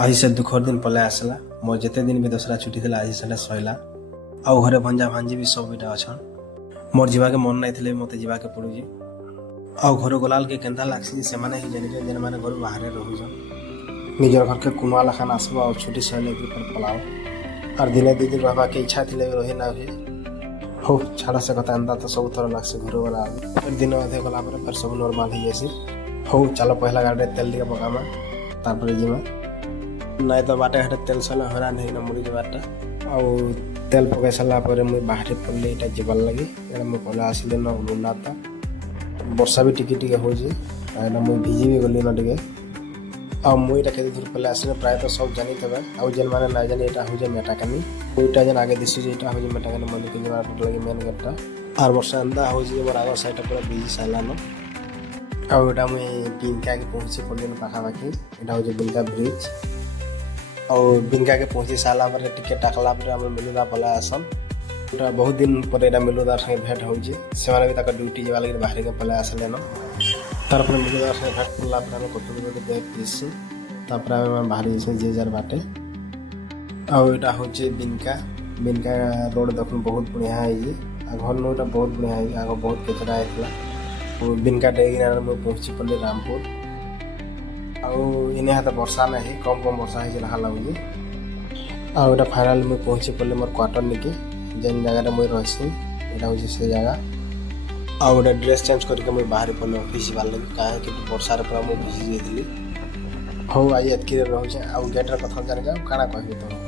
आज से दुखर दिन पलै आसला मोर जिते दिन भी दसरा छुट्टी थी आज से सैला आउ घरे भंजा भांजी भी सब इटा अच्छन मोर जीवा के मन नहीं थे मत जीवा के पड़ुजी आउ घर गलाल के केन्ता लागसी से माने ही जानि जेन माने घर बाहर रहुजन निजर घर के कुनवा लखान आसबो और छुट्टी सैले पर पलाओ और दिने दी दिन रहबा के इच्छा थिले रहे ना हुए हो छाड़ा से कथा अंदा तो सब थोड़ा लागसे घर वाला फिर दिन अधे गला पर फिर सब नॉर्मल ही जैसे हो चलो पहला गाड़ी तेल दिया पकामा तारपर जीमा नहीं तो बाटे घाटे तेल सला हरा नहीं ना मुड़ी बाटा आउ तेल पकाई सारा पर मुझे बाहर पड़े यहाँ जीवार लगे मुझे पहले आसिले न लुना था वर्षा भी टिके टिके हो मुझे भिजी भी गली न टे आ मुझे केते दूर पहले आसिले प्राय तो सब जानी थे आउ जेन मैंने ना जानी यहाँ हूँ मेटाकानी वहीटा जेन आगे दिशु यहाँ हूँ मेटाकानी मंदिर के जीवा लगे मेन गेटा और वर्षा एंदा हूँ मोर आग साइड पूरा भिजी सारान आटा मुझे बिनका के पहुँची पड़े पाखापाखि यहाँ हूँ बिनका ब्रिज और बिनका के पहुँची सारा पर टिके टाकला पर मिलुदा पला आसन गोटा बहुत दिन पर मिलुदार संगे भेट हो भी ड्यूटी जावा लगे बाहर के पला आसले न तार मिलुदार संगे भेट पड़ला कटोरी बैग पीसु बाहर जे जे जार बाटे आटा हूँ बिनका बिनका रोड देख बहुत बढ़िया है घर नोटा बहुत बढ़िया है आग बहुत केचरा है बिनका डेगिना मुझे पहुँची पड़े रामपुर आने हाथ वर्षा नहीं कम कम वर्षा है लगे आटा फाइनाल मुझे पहुँची पड़े मोर क्वार्टर निके जेन जगह मुझे रही यहाँ हूँ से जगह आ गोटे ड्रेस चेंज करके मुझे बाहर पड़े ऑफिस जावार लगे कहीं कि वर्षार पूरा मुझे भिजी जाइली हूँ आज एतक रोचे आ गेट्र कथा जान काଣା कहबी तो